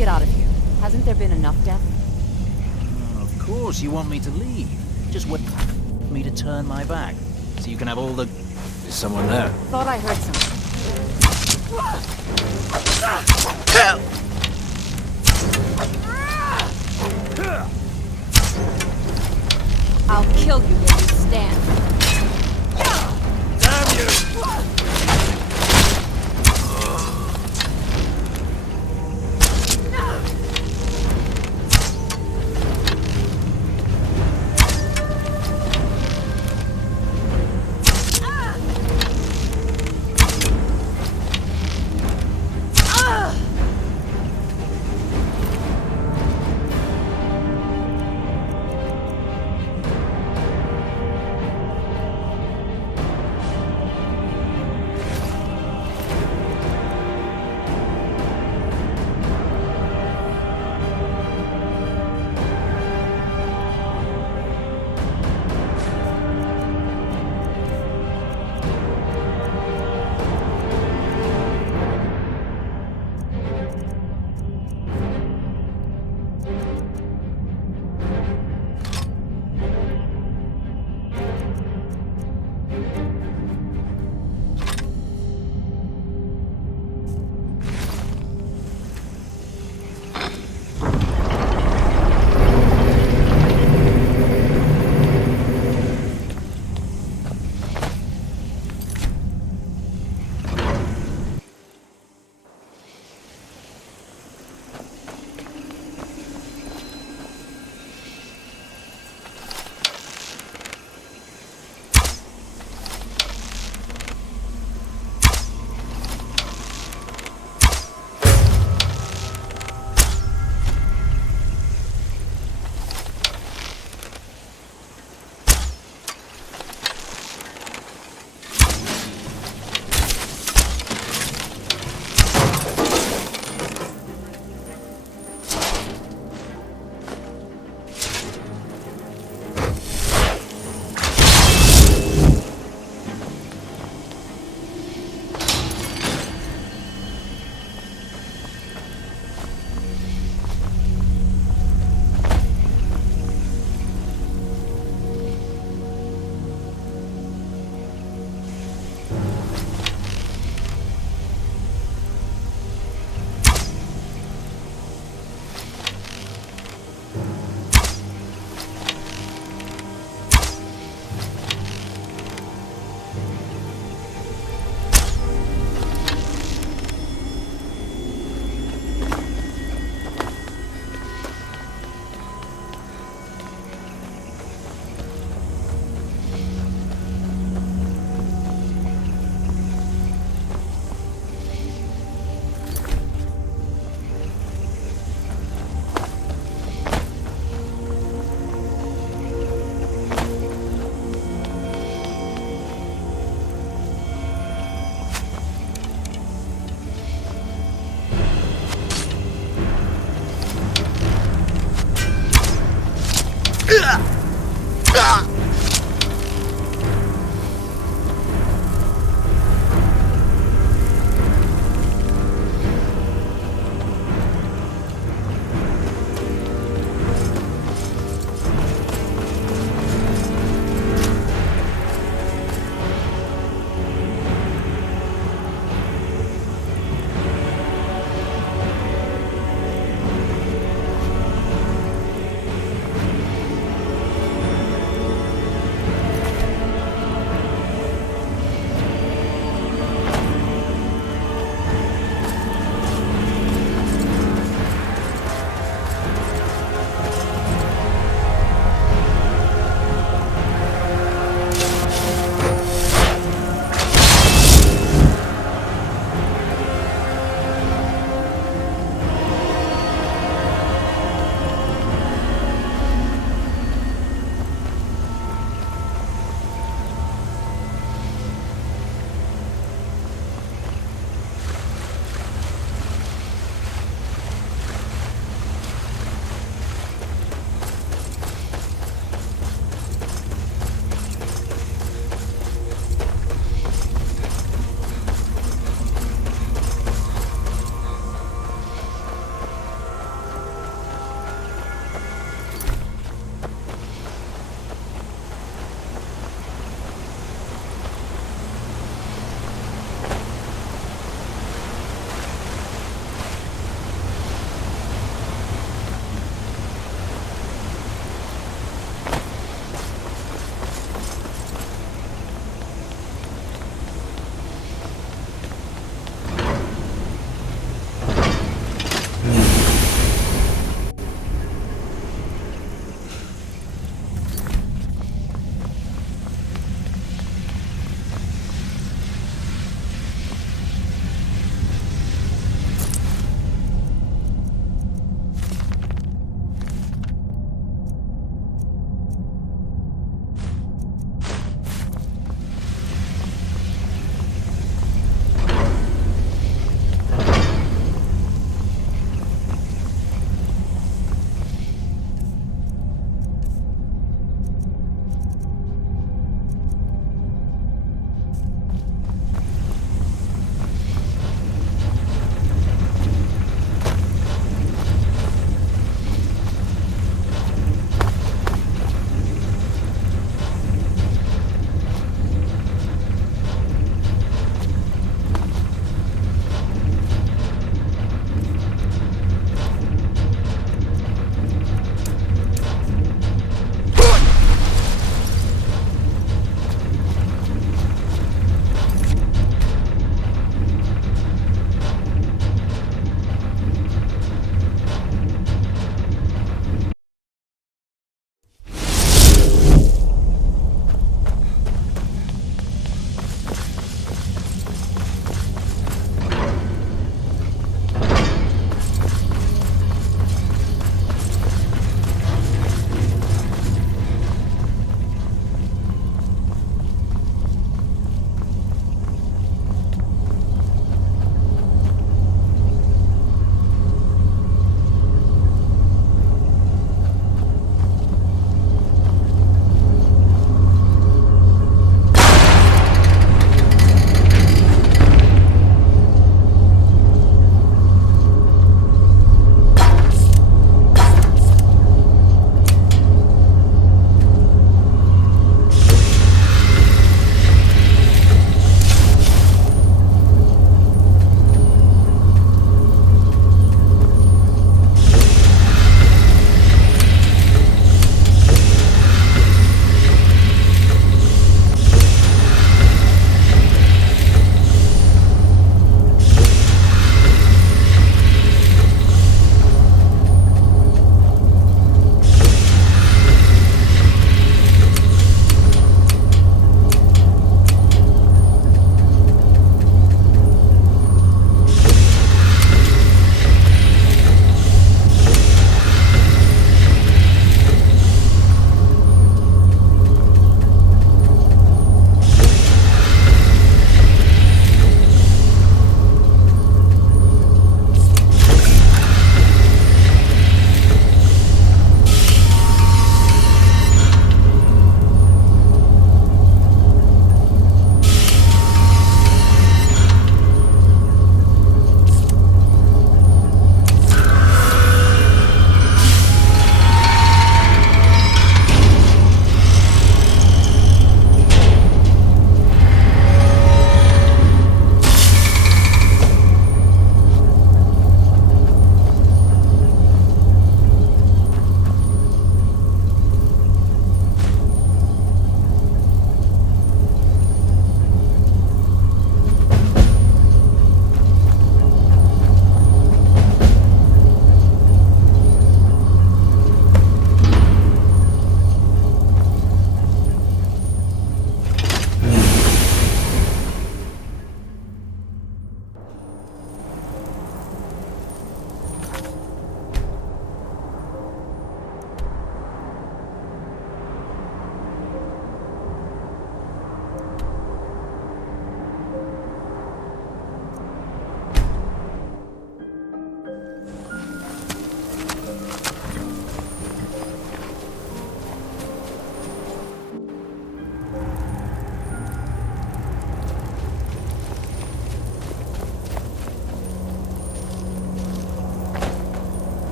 get out of here. Hasn't there been enough death? Of course you want me to leave. Just wait for me to turn my back, so you can have all the... Is someone there? Thought I heard something. Help! I'll kill you where you stand. Damn you!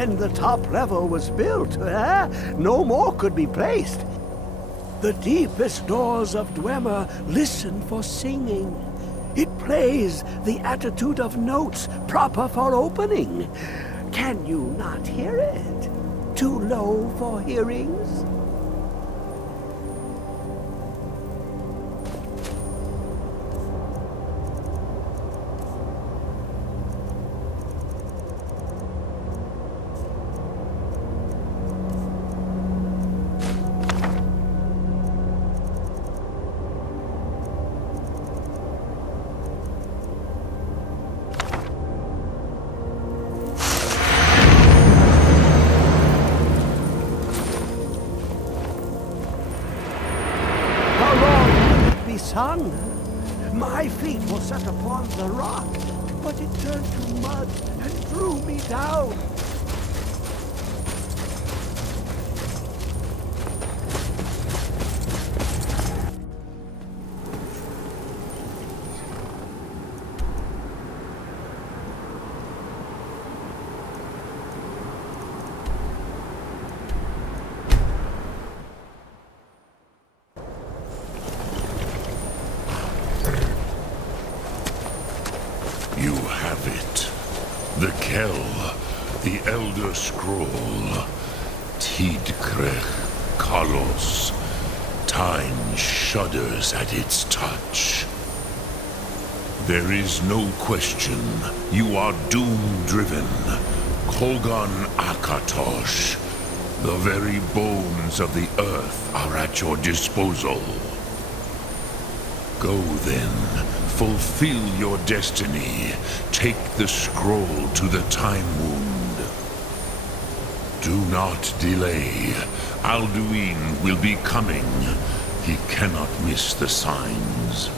Then the top level was built. No more could be placed. The deepest doors of Dwemer listen for singing. It plays the attitude of notes proper for opening. Can you not hear it? Too low for hearings? Sung. My feet were set upon the rock, but it turned to mud and drew me down. You have it. The Kell, the Elder Scroll. Tidkrech Kalos. Time shudders at its touch. There is no question. You are doom-driven. Kogan Akatosh. The very bones of the earth are at your disposal. Go then. Fulfill your destiny. Take the scroll to the Time Wound. Do not delay. Alduin will be coming. He cannot miss the signs.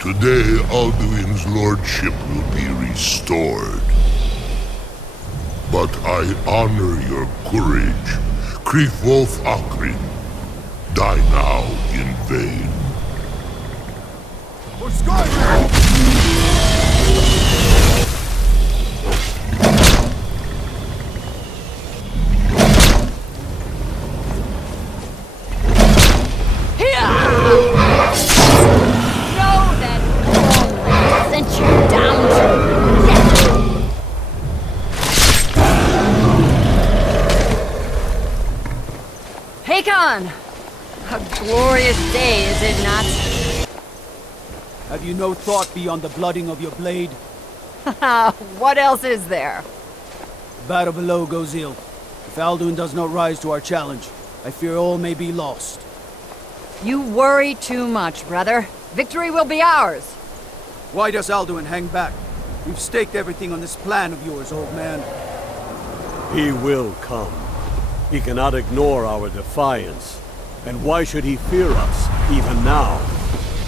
Today, Alduin's lordship will be restored. But I honor your courage. Krithwolf Akrin. Die now in vain. For Skyrim! A glorious day, is it not? Have you no thought beyond the blooding of your blade? What else is there? The battle below goes ill. If Alduin does not rise to our challenge, I fear all may be lost. You worry too much, brother. Victory will be ours. Why does Alduin hang back? We've staked everything on this plan of yours, old man. He will come. He cannot ignore our defiance. And why should he fear us, even now?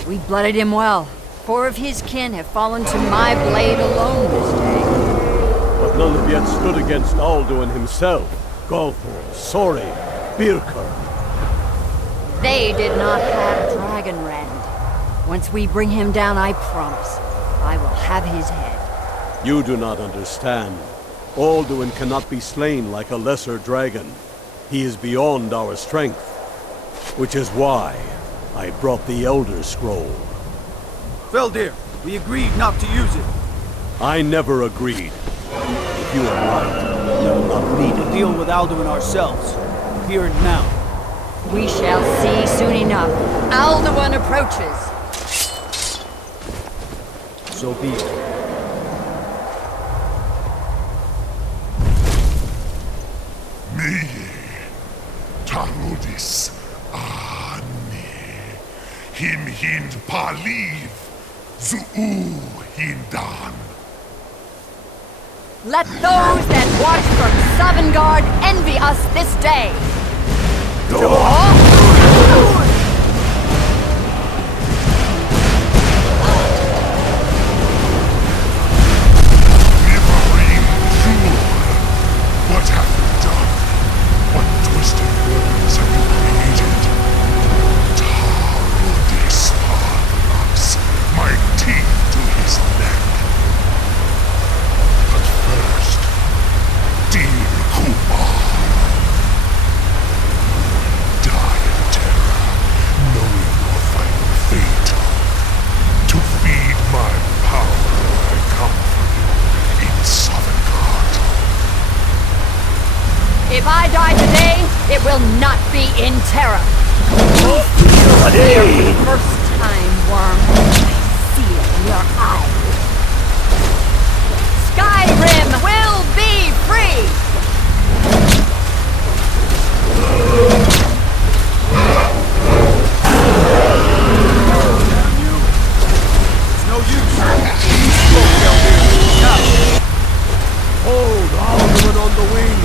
We blooded him well. 4 of his kin have fallen to my blade alone this day. But none have yet stood against Alduin himself. Golthor, Sori, Birker. They did not have Dragonrend. Once we bring him down, I promise, I will have his head. You do not understand. Alduin cannot be slain like a lesser dragon. He is beyond our strength. Which is why I brought the Elder Scroll. Feldir, we agreed not to use it. I never agreed. If you are right, we will not need To it. deal with Alduin ourselves. Here and now. We shall see soon enough. Alduin approaches. So be it. Me, Tarudis, Ani, Him hind paliv, zuu hindan. Let those that watch from Sovngarde envy us this day! Nivarim Jur. What have you done? What twisted words have you created? Tarudis Parthrax, my teeth to his neck. But first, dear Kumar, die in terror, knowing your final fate. To feed my power, I come for you in Sovngarde. If I die today, it will not be in terror. First time, worm. I see it in your eyes. Skyrim will be free! It's no use. Smoke down there. Now. Hold Alderman on the wing.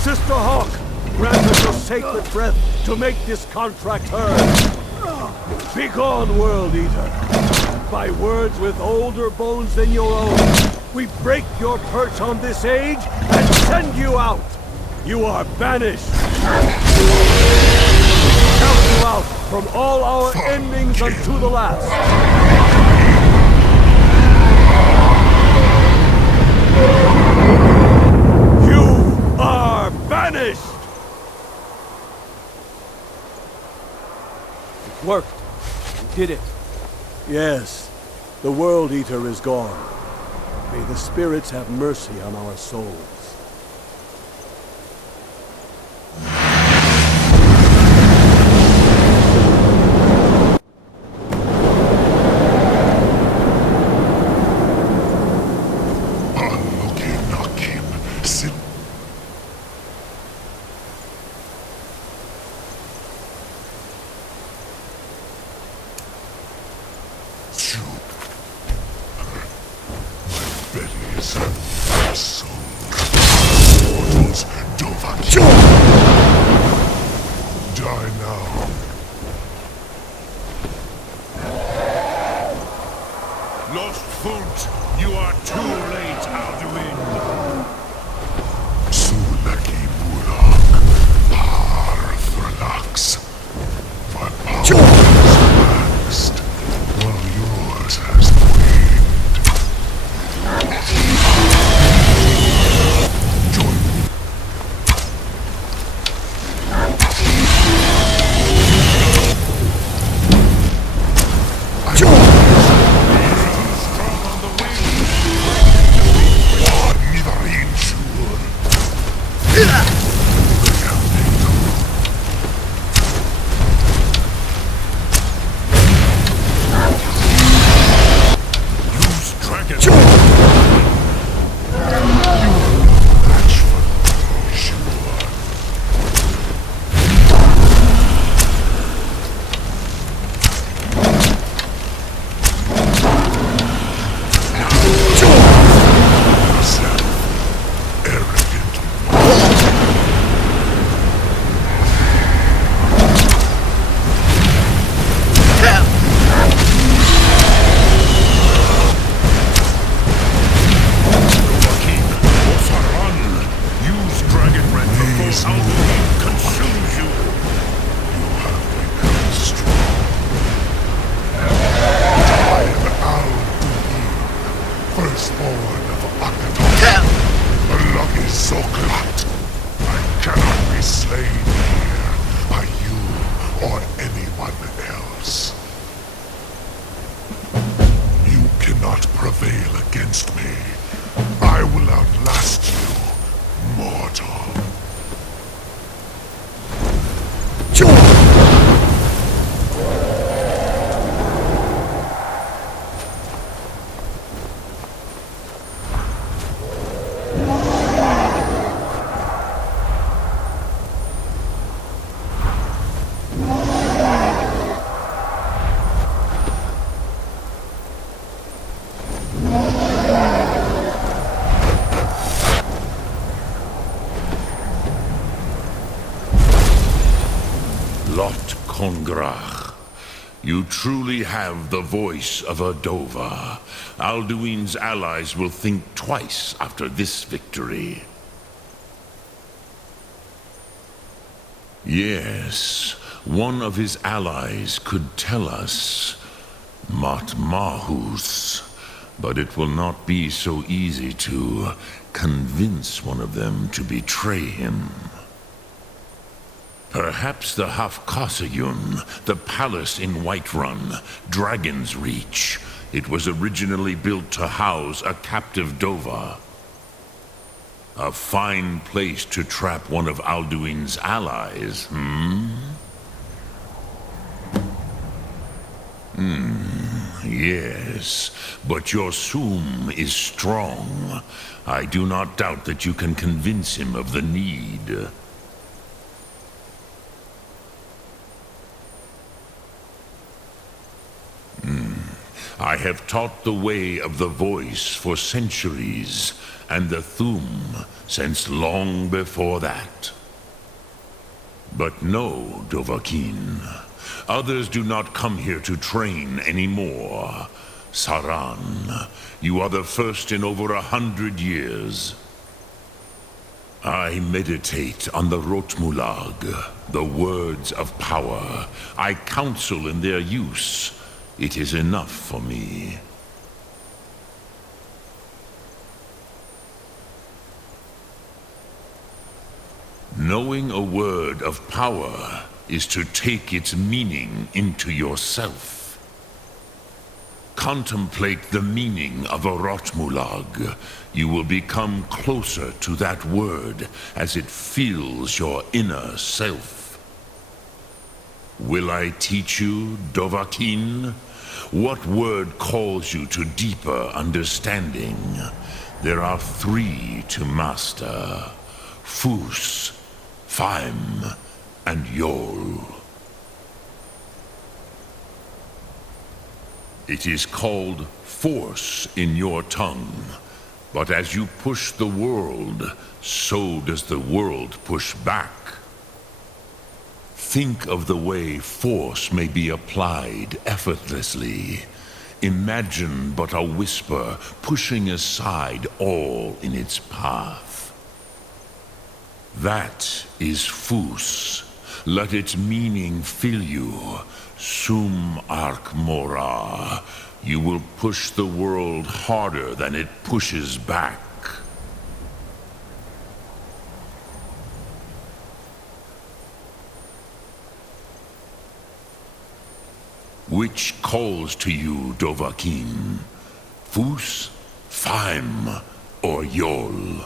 Sister Hawk, grant us your sacred breath to make this contract heard. Begone, World Eater. By words with older bones than your own, we break your perch on this age and send you out. You are banished. Count you out from all our endings unto the last. You are banished! It worked. We did it. Yes, the World Eater is gone. May the spirits have mercy on our souls. Die now. Lost Foot, you are too late, Alduin. Sulaki Burak, Parthrax. My power has waxed, while yours has waned. Join me. Lot Kongrach. You truly have the voice of a Dova. Alduin's allies will think twice after this victory. Yes, one of his allies could tell us. Matmahus. But it will not be so easy to convince one of them to betray him. Perhaps the Hafkasayun, the palace in Whiterun, Dragon's Reach. It was originally built to house a captive Dova. A fine place to trap one of Alduin's allies, Yes, but your Sum is strong. I do not doubt that you can convince him of the need. I have taught the way of the voice for centuries, and the Thum since long before that. But no, Dovahkiin. Others do not come here to train anymore. Saran, you are the first in over 100 years. I meditate on the Rotmulag, the words of power. I counsel in their use. It is enough for me. Knowing a word of power is to take its meaning into yourself. Contemplate the meaning of a Rotmulag. You will become closer to that word as it fills your inner self. Will I teach you, Dovahkiin? What word calls you to deeper understanding? There are 3 to master. Fus, Faim, and Yol. It is called force in your tongue, but as you push the world, so does the world push back. Think of the way force may be applied effortlessly. Imagine but a whisper pushing aside all in its path. That is Fus. Let its meaning fill you. Sum Ark Mora. You will push the world harder than it pushes back. Which calls to you, Dovahkiin? Fus, Faim, or Yol?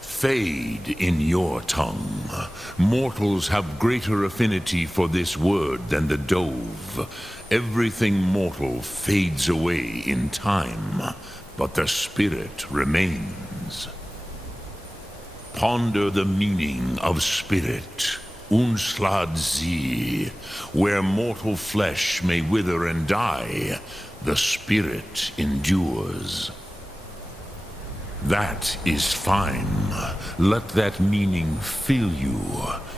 Fade in your tongue. Mortals have greater affinity for this word than the Dove. Everything mortal fades away in time, but the spirit remains. Ponder the meaning of spirit. Unslad Zi, where mortal flesh may wither and die, the spirit endures. That is fine. Let that meaning fill you,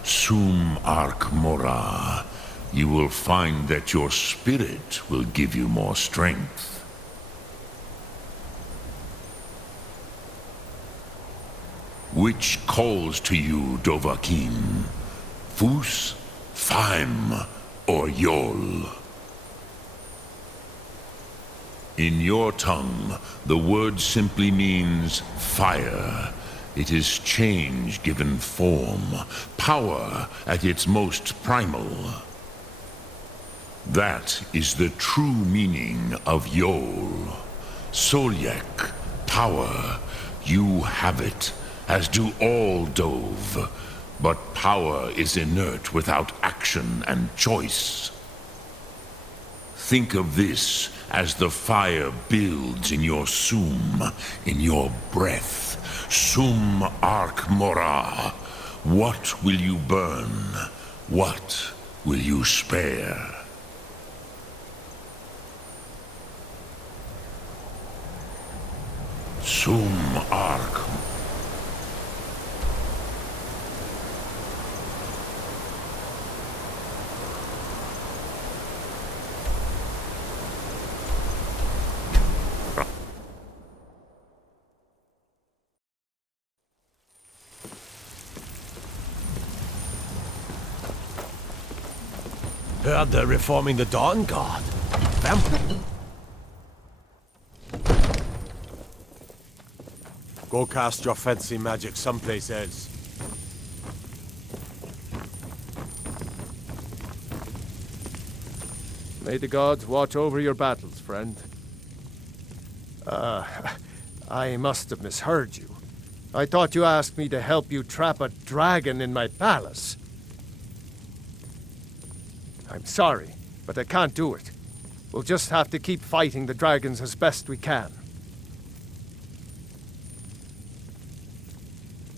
Sum Ark Mora. You will find that your spirit will give you more strength. Which calls to you, Dovahkiin? Fus, Faim, or Yol? In your tongue, the word simply means fire. It is change given form, power at its most primal. That is the true meaning of Yol. Solyek, power. You have it, as do all Dove. But power is inert without action and choice. Think of this as the fire builds in your Sum, in your breath. Sum Ark Mora. What will you burn? What will you spare? Sum Ark. Heard they're reforming the Dawn Guard. Go cast your fancy magic someplace else. May the gods watch over your battles, friend. I must have misheard you. I thought you asked me to help you trap a dragon in my palace. I'm sorry, but I can't do it. We'll just have to keep fighting the dragons as best we can.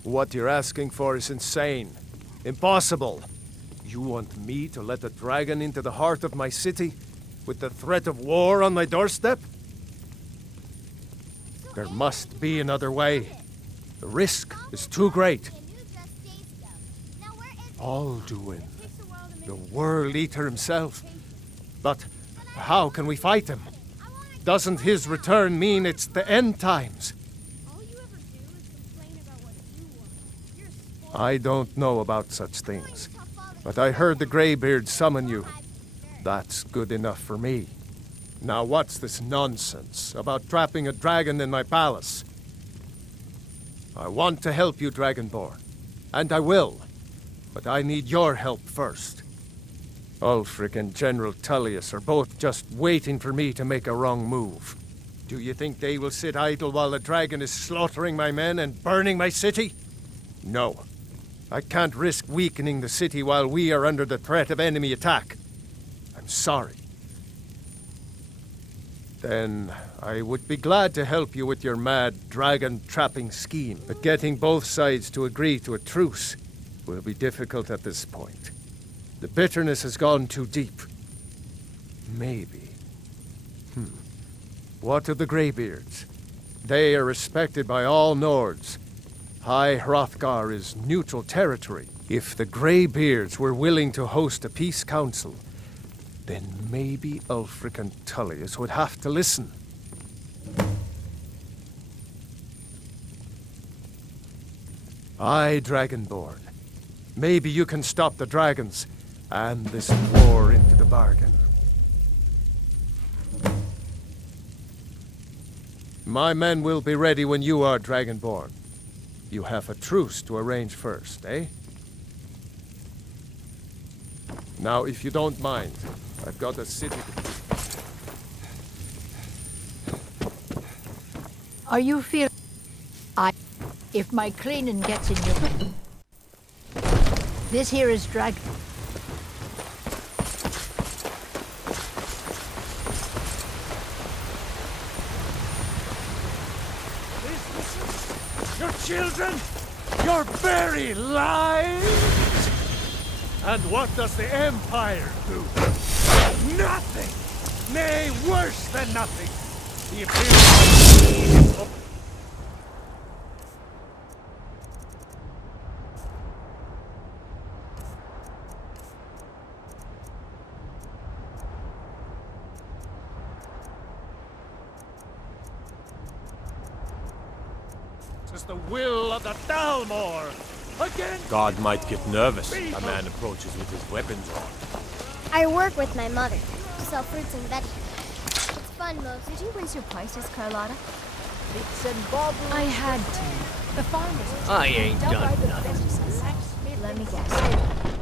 What you're asking for is insane. Impossible. You want me to let a dragon into the heart of my city with the threat of war on my doorstep? There must be another way. The risk is too great. Alduin, the World Eater himself. But how can we fight him? Doesn't his return mean it's the end times? I don't know about such things, but I heard the Greybeard summon you. That's good enough for me. Now what's this nonsense about trapping a dragon in my palace? I want to help you, Dragonborn, and I will, but I need your help first. Ulfric and General Tullius are both just waiting for me to make a wrong move. Do you think they will sit idle while the dragon is slaughtering my men and burning my city? No. I can't risk weakening the city while we are under the threat of enemy attack. I'm sorry. Then I would be glad to help you with your mad dragon-trapping scheme, but getting both sides to agree to a truce will be difficult at this point. The bitterness has gone too deep. Maybe. What of the Greybeards? They are respected by all Nords. High Hrothgar is neutral territory. If the Greybeards were willing to host a peace council, then maybe Ulfric and Tullius would have to listen. Aye, Dragonborn. Maybe you can stop the dragons, and this war into the bargain. My men will be ready when you are, Dragonborn. You have a truce to arrange first, eh? Now, if you don't mind, I've got a city to... Are you feeling... If my cleaning gets in your... This here is Dragon... Your children, your very lives! And what does the Empire do? Nothing! Nay, worse than nothing! The appearance of... is the will of the Dalmor! Again! God might get nervous if a man approaches with his weapons on. I work with my mother. Sell fruits and vegetables. It's fun, most. Did you raise your prices, Carlotta? Bits and bobbles... I had to. The farmers... I ain't done nothing. Let me guess.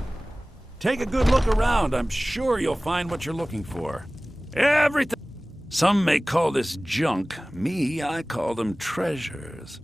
Take a good look around. I'm sure you'll find what you're looking for. Everything. Some may call this junk. Me, I call them treasures.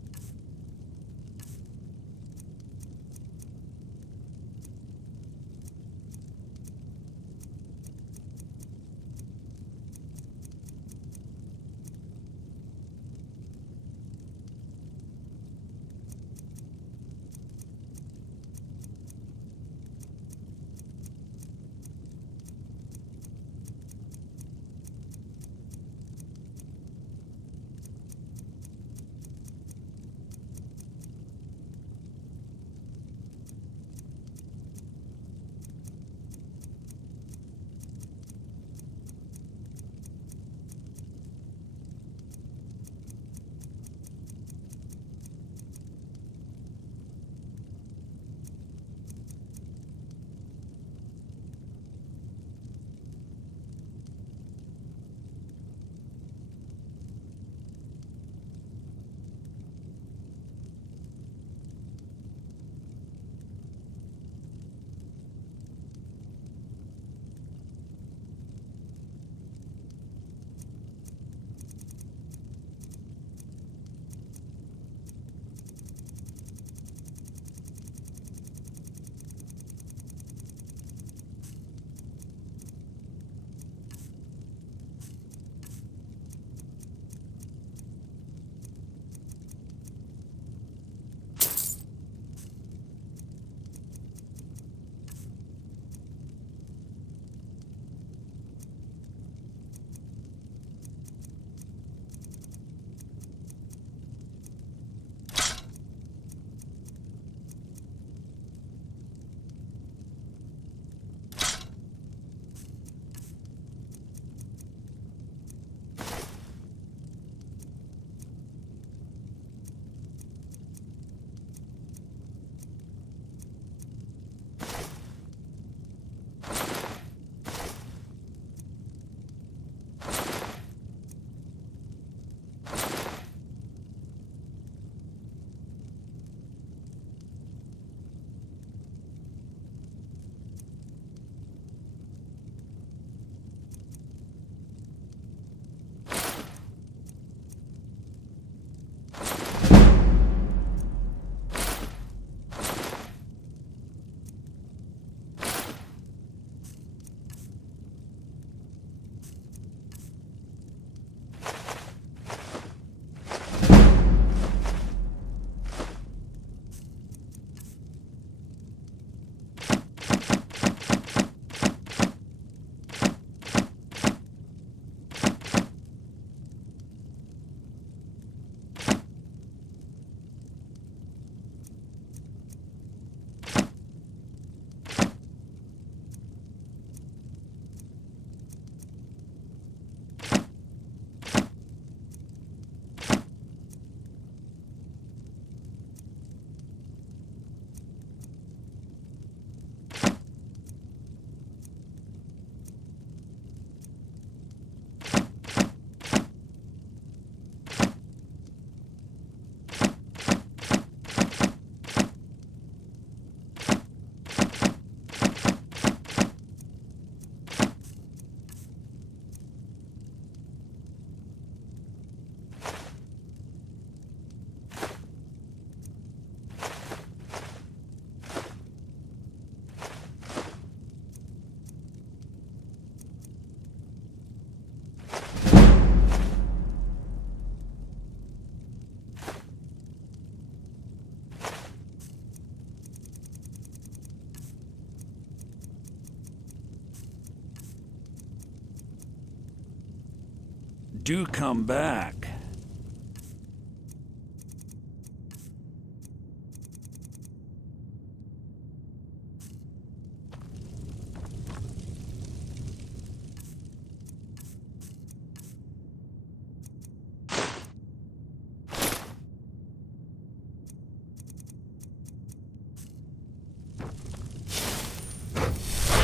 do come back.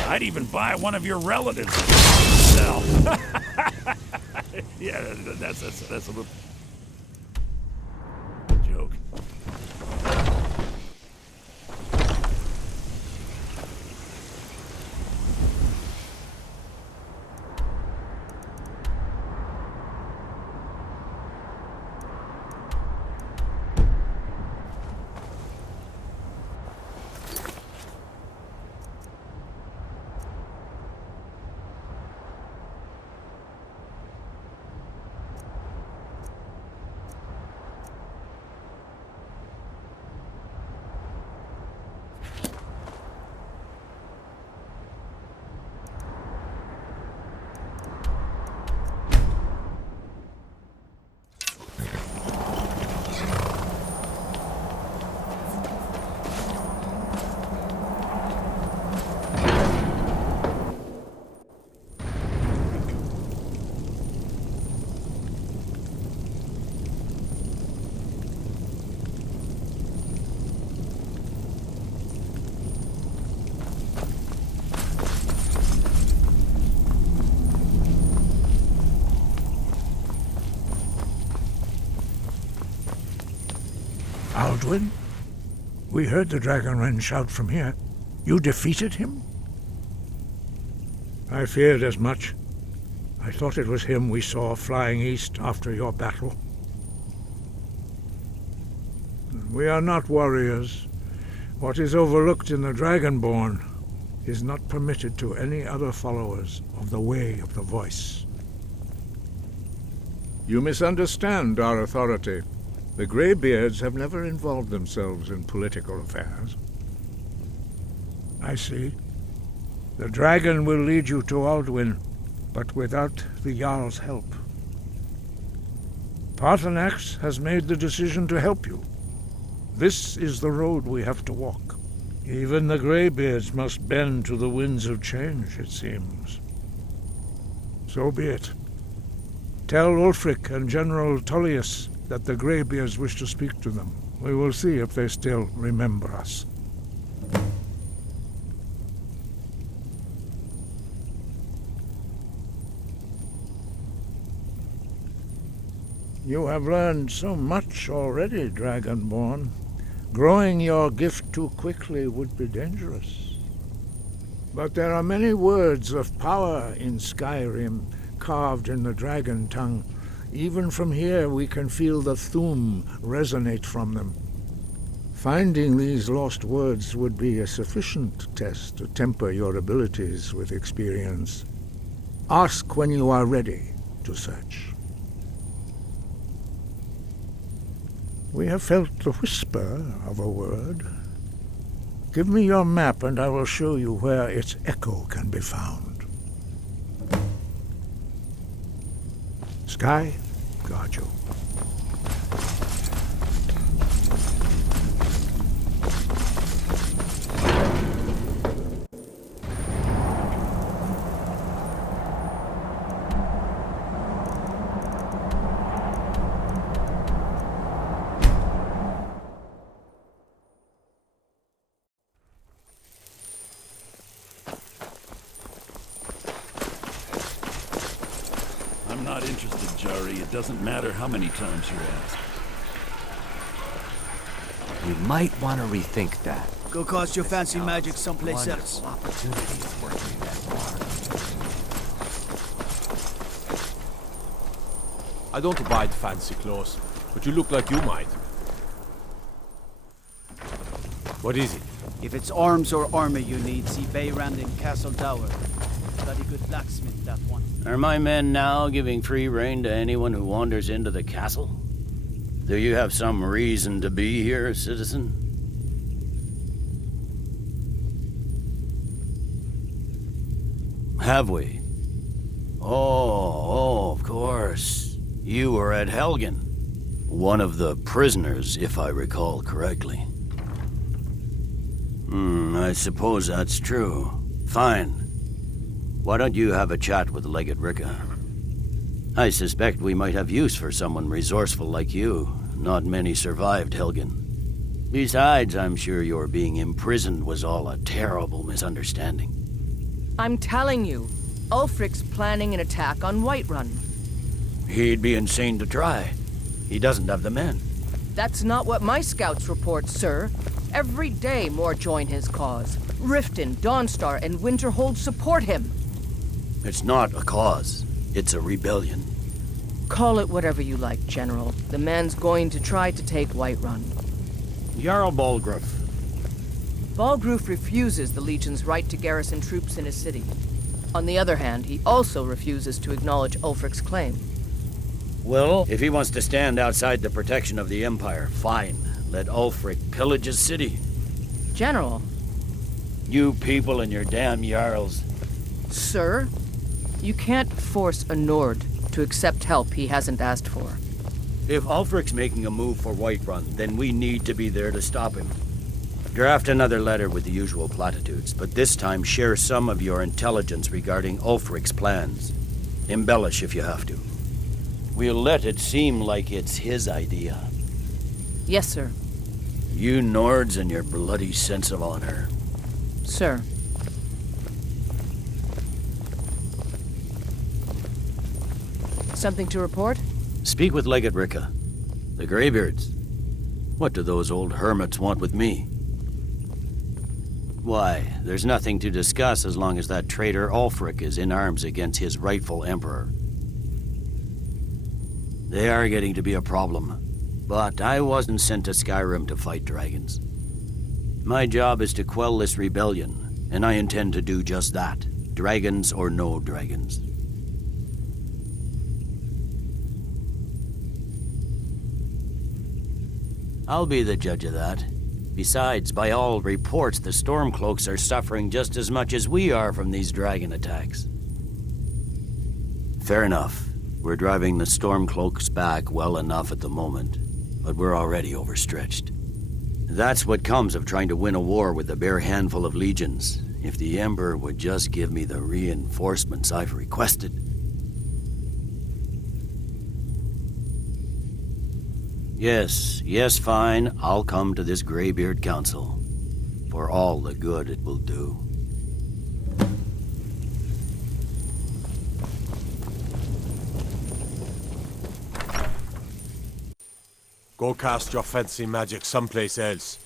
I'd even buy one of your relatives. Sell. Yeah, that's a little joke. Aldwin? We heard the Dragonren shout from here. You defeated him? I feared as much. I thought it was him we saw flying east after your battle. We are not warriors. What is overlooked in the Dragonborn is not permitted to any other followers of the Way of the Voice. You misunderstand our authority. The Greybeards have never involved themselves in political affairs. I see. The dragon will lead you to Aldwin, but without the Jarl's help. Paarthurnax has made the decision to help you. This is the road we have to walk. Even the Greybeards must bend to the winds of change, it seems. So be it. Tell Ulfric and General Tullius that the Greybeards wish to speak to them. We will see if they still remember us. You have learned so much already, Dragonborn. Growing your gift too quickly would be dangerous. But there are many words of power in Skyrim, carved in the dragon tongue. Even from here we can feel the Thu'um resonate from them. Finding these lost words would be a sufficient test to temper your abilities with experience. Ask when you are ready to search. We have felt the whisper of a word. Give me your map and I will show you where its echo can be found. Sky, guard you. I'm not interested, Jari. It doesn't matter how many times you ask. We might want to rethink that. Go cast your fancy magic someplace else. Opportunity of working in that water. I don't buy fancy clothes, but you look like you might. What is it? If it's arms or armor you need, see Bayrand in Castle Dower. Bloody good blacksmith, that one. Are my men now giving free rein to anyone who wanders into the castle? Do you have some reason to be here, citizen? Have we? Oh, of course. You were at Helgen. One of the prisoners, if I recall correctly. I suppose that's true. Fine. Why don't you have a chat with Legate Ricka? I suspect we might have use for someone resourceful like you. Not many survived Helgen. Besides, I'm sure your being imprisoned was all a terrible misunderstanding. I'm telling you, Ulfric's planning an attack on Whiterun. He'd be insane to try. He doesn't have the men. That's not what my scouts report, sir. Every day more join his cause. Riften, Dawnstar, and Winterhold support him. It's not a cause. It's a rebellion. Call it whatever you like, General. The man's going to try to take Whiterun. Jarl Balgruuf. Balgruuf refuses the Legion's right to garrison troops in his city. On the other hand, he also refuses to acknowledge Ulfric's claim. Well, if he wants to stand outside the protection of the Empire, fine. Let Ulfric pillage his city. General. You people and your damn Jarls. Sir, you can't force a Nord to accept help he hasn't asked for. If Ulfric's making a move for Whiterun, then we need to be there to stop him. Draft another letter with the usual platitudes, but this time share some of your intelligence regarding Ulfric's plans. Embellish if you have to. We'll let it seem like it's his idea. Yes, sir. You Nords and your bloody sense of honor. Sir. Something to report? Speak with Legate Ricka. The Greybeards. What do those old hermits want with me? Why, there's nothing to discuss as long as that traitor Ulfric is in arms against his rightful emperor. They are getting to be a problem. But I wasn't sent to Skyrim to fight dragons. My job is to quell this rebellion, and I intend to do just that. Dragons or no dragons. I'll be the judge of that. Besides, by all reports, the Stormcloaks are suffering just as much as we are from these dragon attacks. Fair enough. We're driving the Stormcloaks back well enough at the moment, but we're already overstretched. That's what comes of trying to win a war with a bare handful of legions. If the Emperor would just give me the reinforcements I've requested. Yes, fine. I'll come to this Greybeard Council. For all the good it will do. Go cast your fancy magic someplace else.